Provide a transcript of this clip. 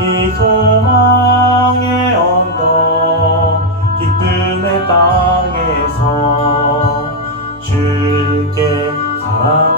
이 소망의 언덕, 기쁨의 땅에서 줄게 사랑.